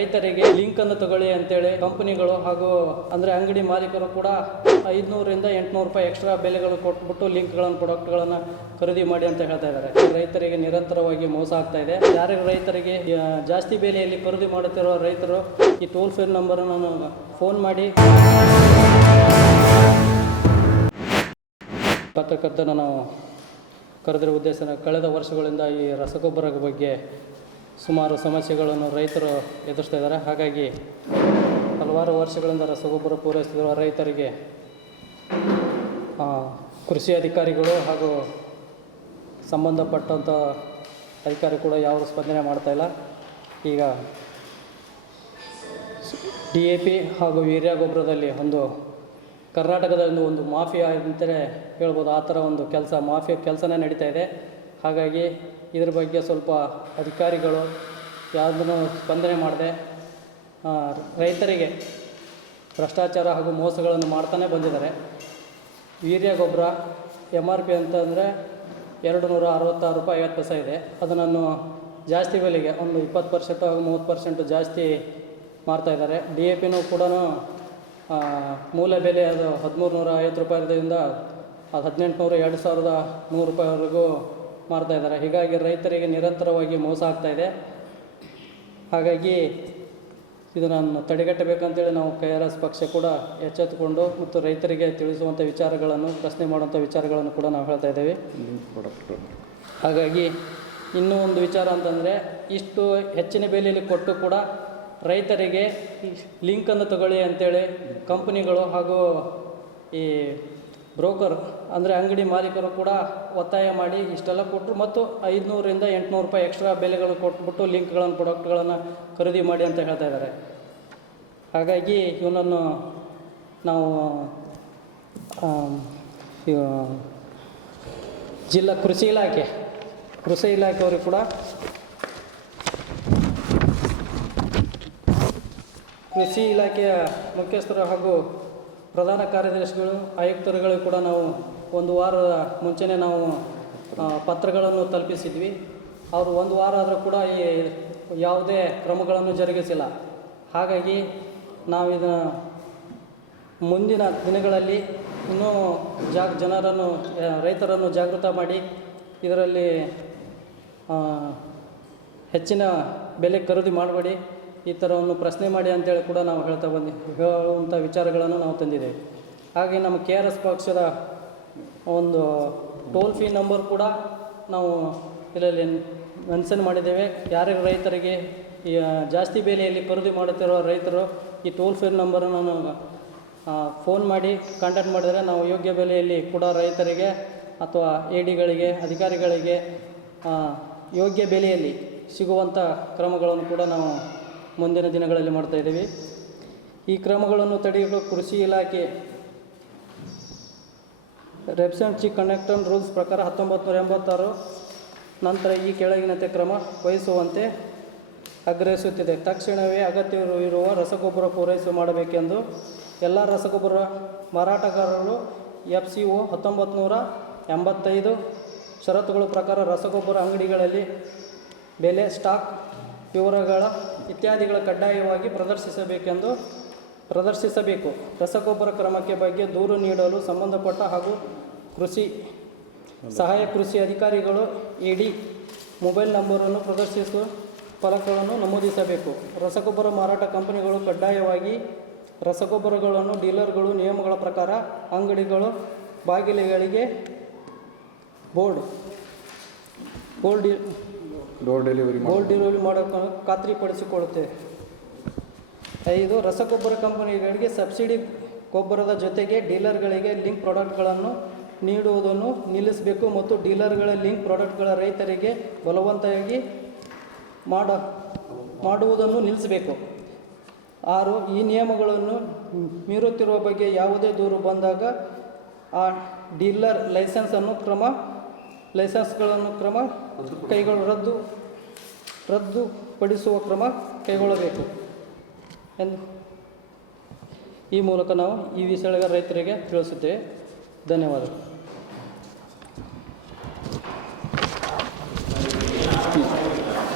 ರೈತರಿಗೆ ಲಿಂಕ್ ಅನ್ನು ತಗೊಳ್ಳಿ ಅಂತೇಳಿ ಕಂಪನಿಗಳು ಹಾಗೂ ಅಂದರೆ ಅಂಗಡಿ ಮಾಲೀಕರು ಕೂಡ 500ರಿಂದ 800 ರೂಪಾಯಿ ಎಕ್ಸ್ಟ್ರಾ ಬೆಲೆಗಳು ಕೊಟ್ಬಿಟ್ಟು ಲಿಂಕ್ಗಳನ್ನು ಪ್ರಾಡಕ್ಟ್ಗಳನ್ನು ಖರೀದಿ ಮಾಡಿ ಅಂತ ಹೇಳ್ತಾ ಇದ್ದಾರೆ. ರೈತರಿಗೆ ನಿರಂತರವಾಗಿ ಮೋಸ ಆಗ್ತಾ ಇದೆ. ಯಾರೇ ರೈತರಿಗೆ ಜಾಸ್ತಿ ಬೆಲೆಯಲ್ಲಿ ಖರೀದಿ ಮಾಡುತ್ತಿರುವ ರೈತರು ಈ ಟೋಲ್ ಫ್ರೀ ನಂಬರನ್ನು ಫೋನ್ ಮಾಡಿ ಪತ್ರಕರ್ತನ ನಾವು ಕರೆದಿರುವ ಉದ್ದೇಶ ಕಳೆದ ವರ್ಷಗಳಿಂದ ಈ ರಸಗೊಬ್ಬರ ಬಗ್ಗೆ ಸುಮಾರು ಸಮಸ್ಯೆಗಳನ್ನು ರೈತರು ಎದುರಿಸ್ತಾ ಇದ್ದಾರೆ. ಹಾಗಾಗಿ ಹಲವಾರು ವರ್ಷಗಳಿಂದ ರಸಗೊಬ್ಬರ ಪೂರೈಸುತ್ತಿರುವ ರೈತರಿಗೆ ಕೃಷಿ ಅಧಿಕಾರಿಗಳು ಹಾಗೂ ಸಂಬಂಧಪಟ್ಟಂಥ ಅಧಿಕಾರಿ ಕೂಡ ಯಾವ ಸ್ಪಂದನೆ ಮಾಡ್ತಾಯಿಲ್ಲ. ಈಗ DAP ಹಾಗೂ ವೀರ್ಯ ಗೊಬ್ಬರದಲ್ಲಿ ಕರ್ನಾಟಕದಲ್ಲಿ ಒಂದು ಮಾಫಿಯಾ ಅಂತಲೇ ಹೇಳ್ಬೋದು. ಆ ಥರ ಒಂದು ಮಾಫಿಯಾ ಕೆಲಸನೇ ನಡೀತಾ ಇದೆ. ಹಾಗಾಗಿ ಇದ್ರ ಬಗ್ಗೆ ಸ್ವಲ್ಪ ಅಧಿಕಾರಿಗಳು ಯಾವುದನ್ನು ಸ್ಪಂದನೆ ಮಾಡದೆ ರೈತರಿಗೆ ಭ್ರಷ್ಟಾಚಾರ ಹಾಗೂ ಮೋಸಗಳನ್ನು ಮಾಡ್ತಾನೆ ಬಂದಿದ್ದಾರೆ. ವೀರ್ಯ ಗೊಬ್ಬರ MRP ಅಂತಂದರೆ 266 ರೂಪಾಯಿ 50 ಪೈಸೆ ಇದೆ. ಅದನ್ನು ಜಾಸ್ತಿ ಬೆಲೆಗೆ ಒಂದು 20% ಹಾಗೂ 30% ಜಾಸ್ತಿ ಮಾರ್ತಾಯಿದ್ದಾರೆ. DAPನೂ ಕೂಡ ಮೂಲ ಬೆಲೆ ಅದು 1350 ರೂಪಾಯಿದಿಂದ 1800 2100 ರೂಪಾಯಿವರೆಗೂ ಮಾರ್ತಾಯಿದ್ದಾರೆ. ಹೀಗಾಗಿ ರೈತರಿಗೆ ನಿರಂತರವಾಗಿ ಮೋಸ ಆಗ್ತಾಯಿದೆ. ಹಾಗಾಗಿ ಇದನ್ನು ತಡೆಗಟ್ಟಬೇಕಂತೇಳಿ ನಾವು KRS ಪಕ್ಷ ಕೂಡ ಎಚ್ಚೆತ್ತುಕೊಂಡು ಮತ್ತು ರೈತರಿಗೆ ತಿಳಿಸುವಂಥ ವಿಚಾರಗಳನ್ನು ಪ್ರಶ್ನೆ ಮಾಡುವಂಥ ವಿಚಾರಗಳನ್ನು ಕೂಡ ನಾವು ಹೇಳ್ತಾ ಇದ್ದೇವೆ. ಹಾಗಾಗಿ ಇನ್ನೂ ಒಂದು ವಿಚಾರ ಅಂತಂದರೆ ಇಷ್ಟು ಹೆಚ್ಚಿನ ಬೆಲೆಯಲ್ಲಿ ಕೊಟ್ಟು ಕೂಡ ರೈತರಿಗೆ ಲಿಂಕನ್ನು ತಗೊಳ್ಳಿ ಅಂತೇಳಿ ಕಂಪನಿಗಳು ಹಾಗೂ ಈ ಬ್ರೋಕರ್ ಅಂದರೆ ಅಂಗಡಿ ಮಾಲೀಕರು ಕೂಡ ಒತ್ತಾಯ ಮಾಡಿ ಇಷ್ಟೆಲ್ಲ ಕೊಟ್ಟರು ಮತ್ತು 500ರಿಂದ 800 ರೂಪಾಯಿ ಎಕ್ಸ್ಟ್ರಾ ಬೆಲೆಗಳು ಕೊಟ್ಬಿಟ್ಟು ಲಿಂಕ್ಗಳನ್ನು ಪ್ರಾಡಕ್ಟ್ಗಳನ್ನು ಖರೀದಿ ಮಾಡಿ ಅಂತ ಹೇಳ್ತಾ ಇದ್ದಾರೆ. ಹಾಗಾಗಿ ಇವನನ್ನು ನಾವು ಜಿಲ್ಲಾ ಕೃಷಿ ಇಲಾಖೆಯವರು ಕೂಡ ಕೃಷಿ ಇಲಾಖೆಯ ಮುಖ್ಯಸ್ಥರು ಹಾಗೂ ಪ್ರಧಾನ ಕಾರ್ಯದರ್ಶಿಗಳು ಆಯುಕ್ತರುಗಳು ಕೂಡ ನಾವು ಒಂದು ವಾರದ ಮುಂಚೆನೇ ನಾವು ಪತ್ರಗಳನ್ನು ತಲುಪಿಸಿದ್ವಿ. ಅವರು ಒಂದು ವಾರ ಆದರೂ ಕೂಡ ಯಾವುದೇ ಕ್ರಮಗಳನ್ನು ಜರುಗಿಸಿಲ್ಲ. ಹಾಗಾಗಿ ನಾವು ಇದನ್ನು ಮುಂದಿನ ದಿನಗಳಲ್ಲಿ ಇನ್ನೂ ರೈತರನ್ನು ಜಾಗೃತ ಮಾಡಿ ಇದರಲ್ಲಿ ಹೆಚ್ಚಿನ ಬೆಲೆ ಖರೀದಿ ಮಾಡಬೇಡಿ, ಈ ಥರವನ್ನು ಪ್ರಶ್ನೆ ಮಾಡಿ ಅಂತೇಳಿ ಕೂಡ ನಾವು ಹೇಳುವಂಥ ವಿಚಾರಗಳನ್ನು ನಾವು ತಂದಿದ್ದೇವೆ. ಹಾಗೆ ನಮ್ಮ KRS ಪಕ್ಷದ ಒಂದು ಟೋಲ್ ಫ್ರೀ ನಂಬರ್ ಕೂಡ ನಾವು ಇದರಲ್ಲಿ ಮೆನ್ಷನ್ ಮಾಡಿದ್ದೇವೆ. ಯಾರ್ಯಾರು ರೈತರಿಗೆ ಜಾಸ್ತಿ ಬೆಲೆಯಲ್ಲಿ ಖರೀದಿ ಮಾಡುತ್ತಿರುವ ರೈತರು ಈ ಟೋಲ್ ಫ್ರೀ ನಂಬರನ್ನು ಫೋನ್ ಮಾಡಿ ಕಾಂಟ್ಯಾಕ್ಟ್ ಮಾಡಿದರೆ ನಾವು ಯೋಗ್ಯ ಬೆಲೆಯಲ್ಲಿ ಕೂಡ ರೈತರಿಗೆ ಅಥವಾ ADಗಳಿಗೆ ಅಧಿಕಾರಿಗಳಿಗೆ ಯೋಗ್ಯ ಬೆಲೆಯಲ್ಲಿ ಸಿಗುವಂಥ ಕ್ರಮಗಳನ್ನು ಕೂಡ ನಾವು ಮುಂದಿನ ದಿನಗಳಲ್ಲಿ ಮಾಡ್ತಾಯಿದ್ದೀವಿ. ಈ ಕ್ರಮಗಳನ್ನು ತಡೆಯಲು ಕೃಷಿ ಇಲಾಖೆ ರೆಪ್ಸೆಂಟ್ ಕನೆಕ್ಟನ್ ರೂಲ್ಸ್ ಪ್ರಕಾರ 1986 ನಂತರ ಈ ಕೆಳಗಿನಂತೆ ಕ್ರಮ ವಹಿಸುವಂತೆ ಆಗ್ರಹಿಸುತ್ತಿದೆ. ತಕ್ಷಣವೇ ಅಗತ್ಯವಿರುವ ರಸಗೊಬ್ಬರ ಪೂರೈಕೆ ಮಾಡಬೇಕೆಂದು ಎಲ್ಲ ರಸಗೊಬ್ಬರ ಮಾರಾಟಗಾರರು FCO 1985 ಷರತ್ತುಗಳ ಪ್ರಕಾರ ರಸಗೊಬ್ಬರ ಅಂಗಡಿಗಳಲ್ಲಿ ಬೆಲೆ, ಸ್ಟಾಕ್ ವಿವರಗಳ ಇತ್ಯಾದಿಗಳ ಕಡ್ಡಾಯವಾಗಿ ಪ್ರದರ್ಶಿಸಬೇಕು. ರಸಗೊಬ್ಬರ ಕ್ರಮಕ್ಕೆ ಬಗ್ಗೆ ದೂರು ನೀಡಲು ಸಂಬಂಧಪಟ್ಟ ಹಾಗೂ ಸಹಾಯಕ ಕೃಷಿ ಅಧಿಕಾರಿಗಳು AD ಮೊಬೈಲ್ ನಂಬರನ್ನು ಪ್ರದರ್ಶಿಸುವ ಫಲಕಗಳನ್ನು ನಮೂದಿಸಬೇಕು. ರಸಗೊಬ್ಬರ ಮಾರಾಟ ಕಂಪನಿಗಳು ಕಡ್ಡಾಯವಾಗಿ ರಸಗೊಬ್ಬರಗಳನ್ನು ಡೀಲರ್ಗಳು ನಿಯಮಗಳ ಪ್ರಕಾರ ಅಂಗಡಿಗಳು ಬಾಗಿಲುಗಳಿಗೆ ಬೋರ್ಡ್ ಡೆಲಿವರಿ ಮಾಡೋಕ್ಕೆ ಖಾತ್ರಿಪಡಿಸಿಕೊಳ್ಳುತ್ತೇವೆ. 5 ರಸಗೊಬ್ಬರ ಕಂಪನಿಗಳಿಗೆ ಸಬ್ಸಿಡಿ ಗೊಬ್ಬರದ ಜೊತೆಗೆ ಡೀಲರ್ಗಳಿಗೆ ಲಿಂಕ್ ಪ್ರಾಡಕ್ಟ್ಗಳನ್ನು ನೀಡುವುದನ್ನು ನಿಲ್ಲಿಸಬೇಕು ಮತ್ತು ಡೀಲರ್ಗಳ ಲಿಂಕ್ ಪ್ರಾಡಕ್ಟ್ಗಳ ರೈತರಿಗೆ ಬಲವಂತವಾಗಿ ಮಾಡುವುದನ್ನು ನಿಲ್ಲಿಸಬೇಕು. 6 ಈ ನಿಯಮಗಳನ್ನು ಮೀರುತ್ತಿರುವ ಬಗ್ಗೆ ಯಾವುದೇ ದೂರು ಬಂದಾಗ ಆ ಡೀಲರ್ ಲೈಸೆನ್ಸ್ಗಳನ್ನು ರದ್ದುಪಡಿಸುವ ಕ್ರಮ ಕೈಗೊಳ್ಳಬೇಕು ಎಂದು ಈ ಮೂಲಕ ನಾವು ಈ ವಿಷಯಗಳ ರೈತರಿಗೆ ತಿಳಿಸುತ್ತೇವೆ. ಧನ್ಯವಾದಗಳು.